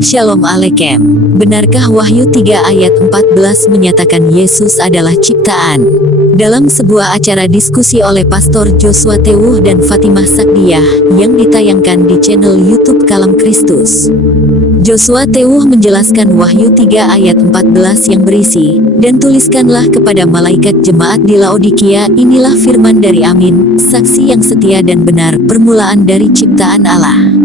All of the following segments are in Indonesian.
Shalom Aleichem. Benarkah Wahyu 3 ayat 14 menyatakan Yesus adalah ciptaan? Dalam sebuah acara diskusi oleh Pastor Joshua Tewuh dan Fatimah Sakdiah yang ditayangkan di channel YouTube Kalam Kristus, Joshua Tewuh menjelaskan Wahyu 3 ayat 14 yang berisi, "Dan tuliskanlah kepada malaikat jemaat di Laodikia, inilah firman dari Amin, saksi yang setia dan benar, permulaan dari ciptaan Allah."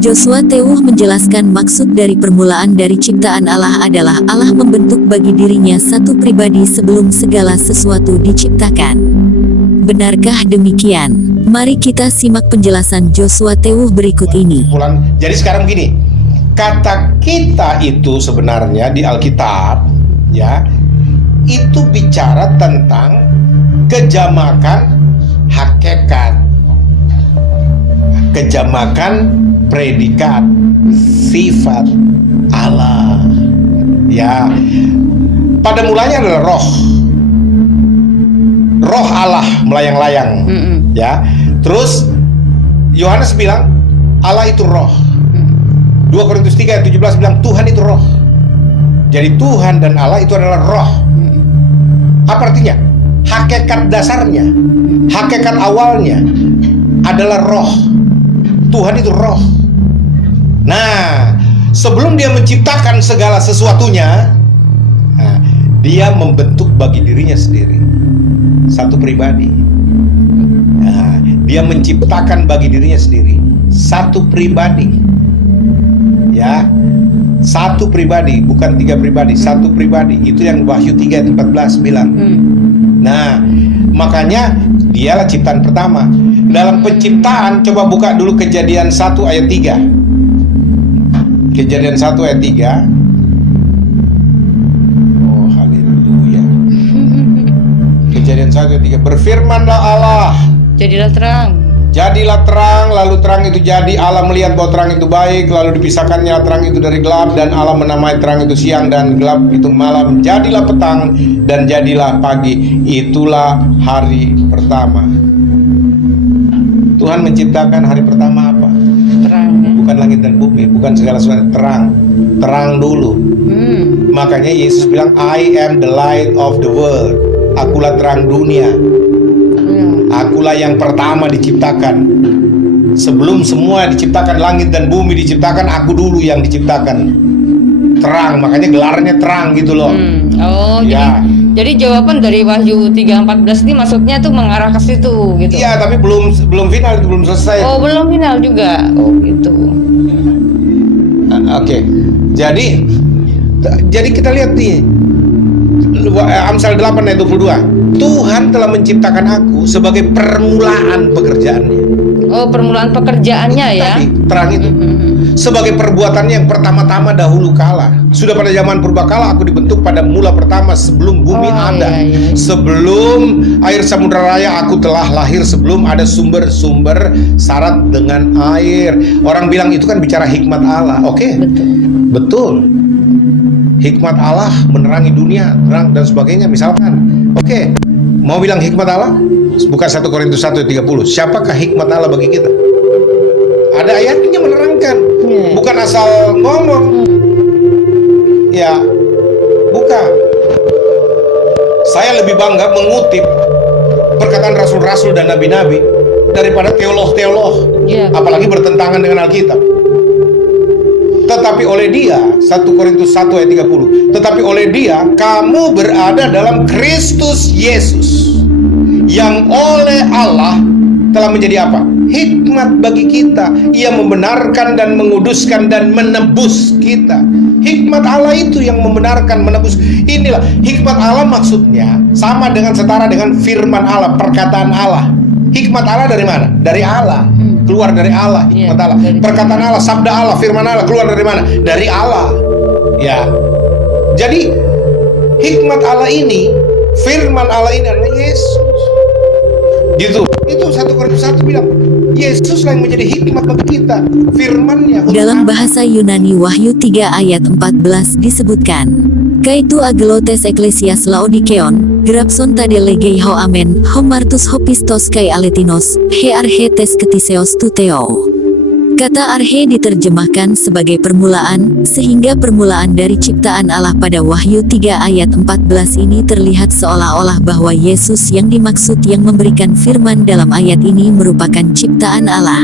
Joshua Tewuh menjelaskan maksud dari permulaan dari ciptaan Allah adalah Allah membentuk bagi dirinya satu pribadi sebelum segala sesuatu diciptakan. Benarkah demikian? Mari kita simak penjelasan Joshua Tewuh berikut ini. Jadi sekarang begini, kata kita itu sebenarnya di Alkitab, ya, itu bicara tentang kejamakan hakikat, kejamakan predikat sifat Allah. Ya, pada mulanya adalah roh Allah melayang-layang. Ya, terus Yohanes bilang Allah itu roh. 2 Korintus 3 ayat 17 bilang Tuhan itu roh. Jadi Tuhan dan Allah itu adalah roh. Apa artinya? Hakikat dasarnya, hakikat awalnya adalah roh. Tuhan itu roh. Nah, sebelum dia menciptakan segala sesuatunya, dia membentuk bagi dirinya sendiri satu pribadi. Nah, dia menciptakan bagi dirinya sendiri satu pribadi. Ya, satu pribadi, bukan 3 pribadi, satu pribadi. Itu yang Wahyu 3 ayat 14 bilang. Nah, makanya dialah ciptaan pertama. Dalam penciptaan, coba buka dulu Kejadian 1 ayat 3. Kejadian 1 ayat 3. Oh, haleluya. Kejadian 1 ayat 3. Berfirmanlah Allah, jadilah terang. jadilah terang, lalu terang itu jadi. Allah melihat bahwa terang itu baik, lalu dipisahkannya terang itu dari gelap, dan Allah menamai terang itu siang dan gelap itu malam. Jadilah petang dan jadilah pagi. Itulah hari pertama. Tuhan menciptakan hari pertama apa? Terang, ya? Bukan langit dan bumi, bukan segala sesuatu, terang. Terang dulu. Makanya Yesus bilang, I am the light of the world. Akulah terang dunia. Akulah yang pertama diciptakan. Sebelum semua diciptakan, langit dan bumi diciptakan, aku dulu yang diciptakan. Terang, makanya gelarnya terang gitu loh. Oh, ya. Jadi jawaban dari Wahyu 3:14 ini maksudnya tuh mengarah ke situ gitu. Iya, tapi belum final, itu belum selesai. Oh, belum final juga. Oh, gitu. Oke. Jadi kita lihat nih, Amsal 8 ayat 22. Tuhan telah menciptakan aku sebagai permulaan pekerjaannya. Oh, permulaan pekerjaannya ya. Tadi, terang itu. Sebagai perbuatannya yang pertama-tama dahulu kala. Sudah pada zaman purbakala aku dibentuk pada mula pertama sebelum bumi ada. Iya. Sebelum air samudra raya aku telah lahir, sebelum ada sumber-sumber syarat dengan air. Orang bilang itu kan bicara hikmat Allah. Oke. Betul. Hikmat Allah menerangi dunia, terang dan sebagainya. Misalkan, oke, mau bilang hikmat Allah? Bukan 1 Korintus 1 ayat 30. Siapakah hikmat Allah bagi kita? Ada ayatnya menerangkan. Bukan asal ngomong. Ya, bukan. Saya lebih bangga mengutip perkataan rasul-rasul dan nabi-nabi daripada teolog-teolog. Apalagi bertentangan dengan Alkitab. Tetapi oleh dia, 1 Korintus 1 ayat 30, tetapi oleh dia kamu berada dalam Kristus Yesus, yang oleh Allah telah menjadi apa? Hikmat bagi kita. Ia membenarkan dan menguduskan dan menebus kita. Hikmat Allah itu yang membenarkan, menebus. Inilah hikmat Allah, maksudnya sama dengan, setara dengan firman Allah, perkataan Allah. Hikmat Allah dari mana? Dari Allah. Keluar dari Allah, hikmat Allah. Perkataan Allah, sabda Allah, firman Allah keluar dari mana? Dari Allah. Ya. Jadi hikmat Allah ini, firman Allah ini adalah Yesus. Gitu. Itu 1 Korintus 1 bilang, Yesus yang menjadi hikmat bagi kita, firman-Nya. Dalam bahasa Yunani Wahyu 3 ayat 14 disebutkan, Kaitu agelotes eklesias laodikeon, grapson tade legei ho amen, homartus hopistos kai aletinos, he arhetes ketiseos tuteo. Kata arhe diterjemahkan sebagai permulaan, sehingga permulaan dari ciptaan Allah pada Wahyu 3 ayat 14 ini terlihat seolah-olah bahwa Yesus yang dimaksud yang memberikan firman dalam ayat ini merupakan ciptaan Allah.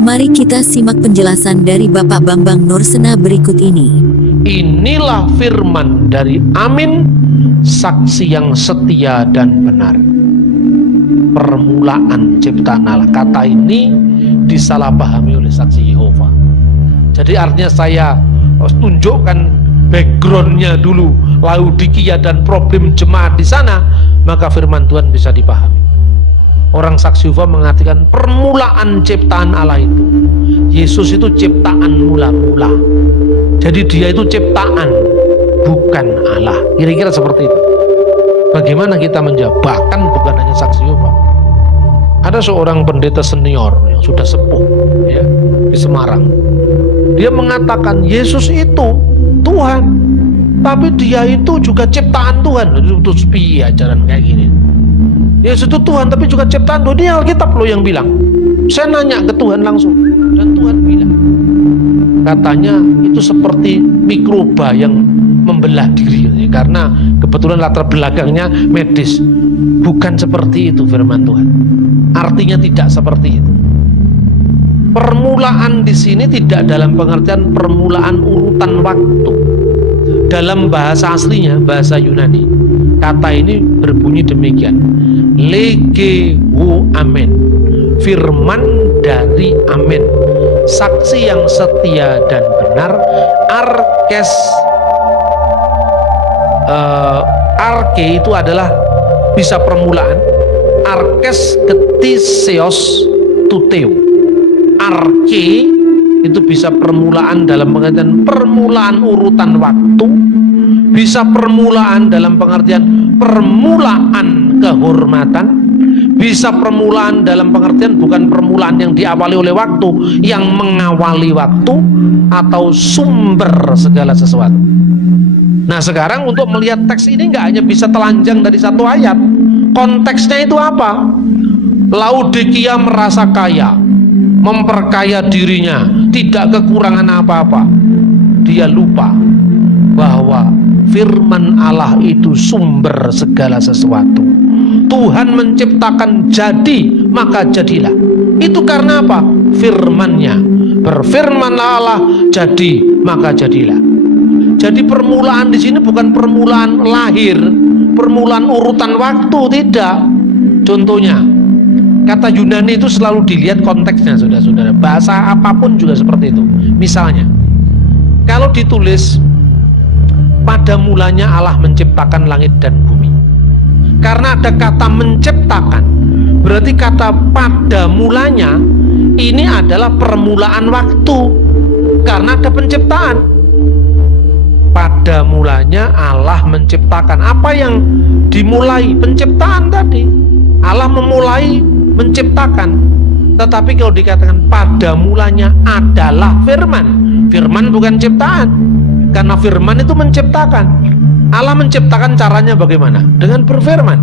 Mari kita simak penjelasan dari Bapak Bambang Nursena berikut ini. Inilah firman dari Amin, saksi yang setia dan benar. Permulaan ciptaan Allah. Kata ini disalahpahami oleh saksi Yehova. Jadi artinya saya tunjukkan backgroundnya dulu, Laodikia dan problem jemaat di sana, maka firman Tuhan bisa dipahami. Orang saksi Yehova mengatakan permulaan ciptaan Allah itu, Yesus itu ciptaan mula-mula. Jadi dia itu ciptaan, bukan Allah. Kira-kira seperti itu. Bagaimana kita menjawab? Bahkan bukan hanya saksi Yehova. Ada seorang pendeta senior yang sudah sepuh ya, di Semarang. Dia mengatakan Yesus itu Tuhan, tapi dia itu juga ciptaan Tuhan. Itu sepi ajaran kayak gini. Yesus itu Tuhan tapi juga ciptaan Tuhan. Ini Alkitab loh yang bilang. Saya nanya ke Tuhan langsung, dan Tuhan bilang, katanya itu seperti mikroba yang membelah diri, karena kebetulan latar belakangnya medis. Bukan seperti itu firman Tuhan. Artinya tidak seperti itu. Permulaan di sini tidak dalam pengertian permulaan urutan waktu. Dalam bahasa aslinya, bahasa Yunani, kata ini berbunyi demikian: lege wo amen, firman dari amen, saksi yang setia dan benar, arkes. Arke itu adalah bisa permulaan, arkes ketiseos tuteo. Arke itu bisa permulaan dalam pengertian permulaan urutan waktu, bisa permulaan dalam pengertian permulaan kehormatan, bisa permulaan dalam pengertian bukan permulaan yang diawali oleh waktu, yang mengawali waktu atau sumber segala sesuatu. Nah sekarang untuk melihat teks ini nggak hanya bisa telanjang dari satu ayat. Konteksnya itu apa? Laodikia merasa kaya, memperkaya dirinya, tidak kekurangan apa-apa. Dia lupa bahwa firman Allah itu sumber segala sesuatu. Tuhan menciptakan jadi, maka jadilah. Itu karena apa? Firman-Nya. Berfirmanlah Allah, jadi, maka jadilah. Jadi permulaan di sini bukan permulaan lahir, permulaan urutan waktu, tidak. Contohnya, kata Yunani itu selalu dilihat konteksnya, saudara-saudara. Bahasa apapun juga seperti itu. Misalnya, kalau ditulis pada mulanya Allah menciptakan langit dan bumi. Karena ada kata menciptakan, berarti kata pada mulanya ini adalah permulaan waktu. Karena ada penciptaan. Pada mulanya Allah menciptakan. Apa yang dimulai? Penciptaan tadi. Allah memulai menciptakan. Tetapi kalau dikatakan pada mulanya adalah firman, firman bukan ciptaan. Karena firman itu menciptakan. Allah menciptakan caranya bagaimana? Dengan berfirman.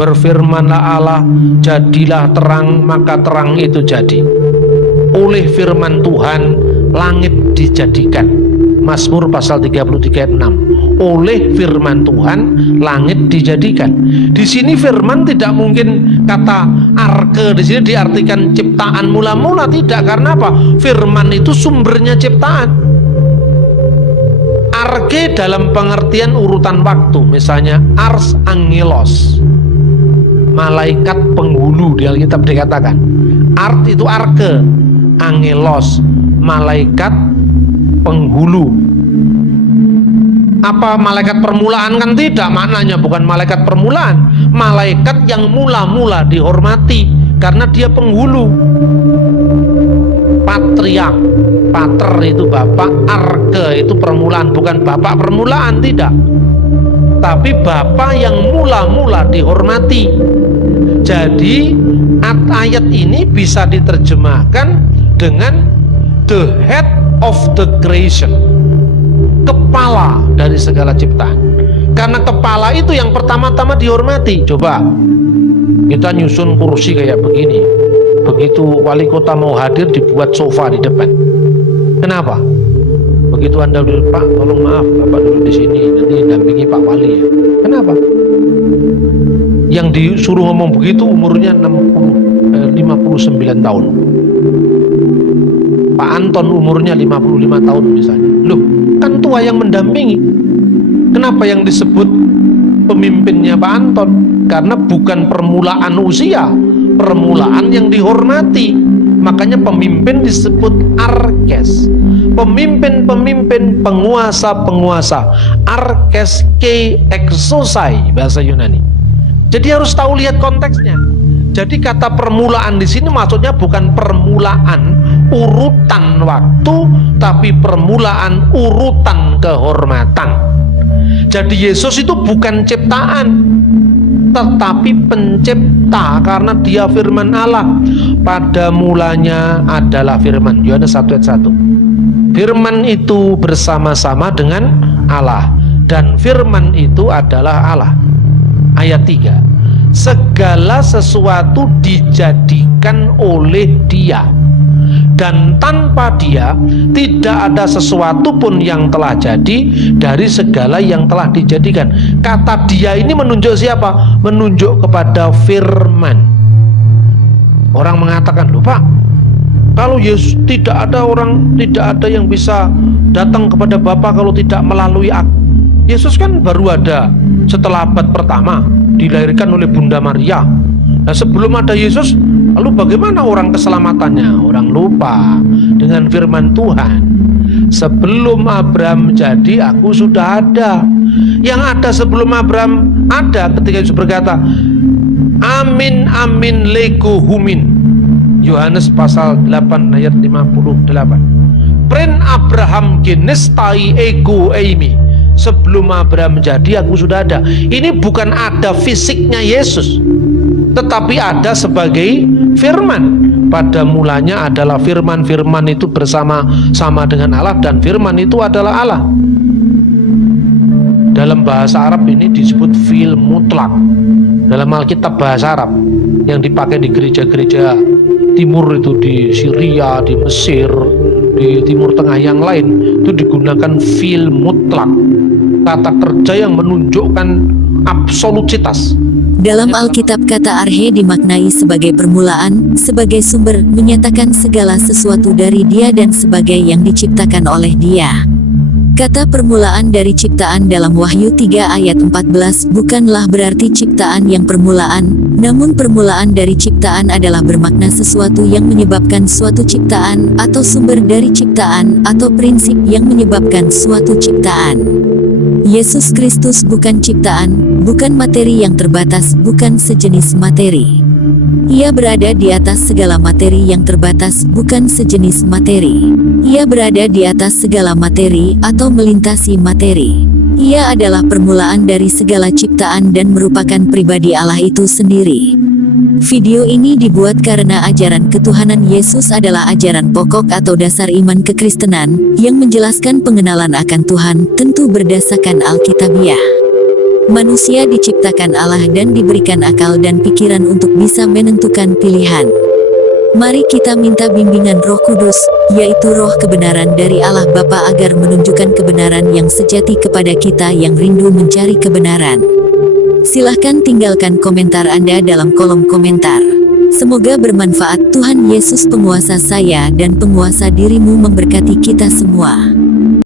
Berfirmanlah Allah, jadilah terang, maka terang itu jadi. Oleh firman Tuhan langit dijadikan. Mazmur pasal 33 ayat 6. Oleh firman Tuhan langit dijadikan. Di sini firman tidak mungkin kata arke di sini diartikan ciptaan mula-mula, tidak. Karena apa? Firman itu sumbernya ciptaan. Arke dalam pengertian urutan waktu, misalnya ars angelos, malaikat penghulu di Alkitab dikatakan. Art itu arke, angelos, malaikat penghulu. Apa malaikat permulaan? Kan tidak, maknanya bukan malaikat permulaan, malaikat yang mula-mula dihormati karena dia penghulu. Patriark, pater itu bapak, arke itu permulaan, bukan bapak permulaan, tidak, tapi bapak yang mula-mula dihormati. Jadi ayat ini bisa diterjemahkan dengan the head of the creation, kepala dari segala ciptaan. Karena kepala itu yang pertama-tama dihormati. Coba kita nyusun kursi kayak begini, begitu wali kota mau hadir dibuat sofa di depan. Kenapa? Begitu Anda duduk, Pak, tolong maaf, Bapak duduk di sini, nanti dampingi Pak Wali ya. Kenapa? Yang disuruh ngomong begitu umurnya 59 tahun. Pak Anton umurnya 55 tahun misalnya. Loh, kan tua yang mendampingi. Kenapa yang disebut pemimpinnya Pak Anton? Karena bukan permulaan usia, permulaan yang dihormati. Makanya pemimpin disebut arkes. Pemimpin-pemimpin, penguasa-penguasa. Arkes ke exosai bahasa Yunani. Jadi harus tahu lihat konteksnya. Jadi kata permulaan di sini maksudnya bukan permulaan urutan waktu, tapi permulaan urutan kehormatan. Jadi Yesus itu bukan ciptaan, tetapi pencipta, karena dia firman Allah. Pada mulanya adalah firman. Yohanes 1 ayat 1. Firman itu bersama-sama dengan Allah, dan firman itu adalah Allah. Ayat 3. Segala sesuatu dijadikan oleh Dia, dan tanpa Dia tidak ada sesuatu pun yang telah jadi dari segala yang telah dijadikan. Kata Dia ini menunjuk siapa? Menunjuk kepada firman. Orang mengatakan, loh Pak, kalau Yesus tidak ada yang bisa datang kepada Bapa kalau tidak melalui aku. Yesus kan baru ada setelah abad pertama, dilahirkan oleh Bunda Maria. Nah, sebelum ada Yesus, lalu bagaimana orang keselamatannya? Orang lupa dengan firman Tuhan. Sebelum Abraham jadi, aku sudah ada. Yang ada sebelum Abraham ada ketika Yesus berkata, amin amin lego humin. Yohanes pasal 8 ayat 58. Pren Abraham genestai ego eimi. Sebelum Abraham menjadi, aku sudah ada. Ini bukan ada fisiknya Yesus, tetapi ada sebagai firman. Pada mulanya adalah firman. Firman itu bersama-sama dengan Allah, dan firman itu adalah Allah. Dalam bahasa Arab ini disebut fil mutlak. Dalam Alkitab bahasa Arab yang dipakai di gereja-gereja timur itu, di Syria, di Mesir, di Timur Tengah yang lain, itu digunakan fil mutlak, kata kerja yang menunjukkan absolutitas. Dalam Alkitab kata arhe dimaknai sebagai permulaan, sebagai sumber, menyatakan segala sesuatu dari Dia dan sebagai yang diciptakan oleh Dia. Kata permulaan dari ciptaan dalam Wahyu 3 ayat 14 bukanlah berarti ciptaan yang permulaan, namun permulaan dari ciptaan adalah bermakna sesuatu yang menyebabkan suatu ciptaan, atau sumber dari ciptaan, atau prinsip yang menyebabkan suatu ciptaan. Yesus Kristus bukan ciptaan, bukan materi yang terbatas, bukan sejenis materi. Ia berada di atas segala materi yang terbatas, bukan sejenis materi. Ia berada di atas segala materi atau melintasi materi. Ia adalah permulaan dari segala ciptaan dan merupakan pribadi Allah itu sendiri. Video ini dibuat karena ajaran ketuhanan Yesus adalah ajaran pokok atau dasar iman kekristenan yang menjelaskan pengenalan akan Tuhan, tentu berdasarkan Alkitabiah. Manusia diciptakan Allah dan diberikan akal dan pikiran untuk bisa menentukan pilihan. Mari kita minta bimbingan Roh Kudus, yaitu roh kebenaran dari Allah Bapa, agar menunjukkan kebenaran yang sejati kepada kita yang rindu mencari kebenaran. Silahkan tinggalkan komentar Anda dalam kolom komentar. Semoga bermanfaat. Tuhan Yesus, penguasa saya dan penguasa dirimu, memberkati kita semua.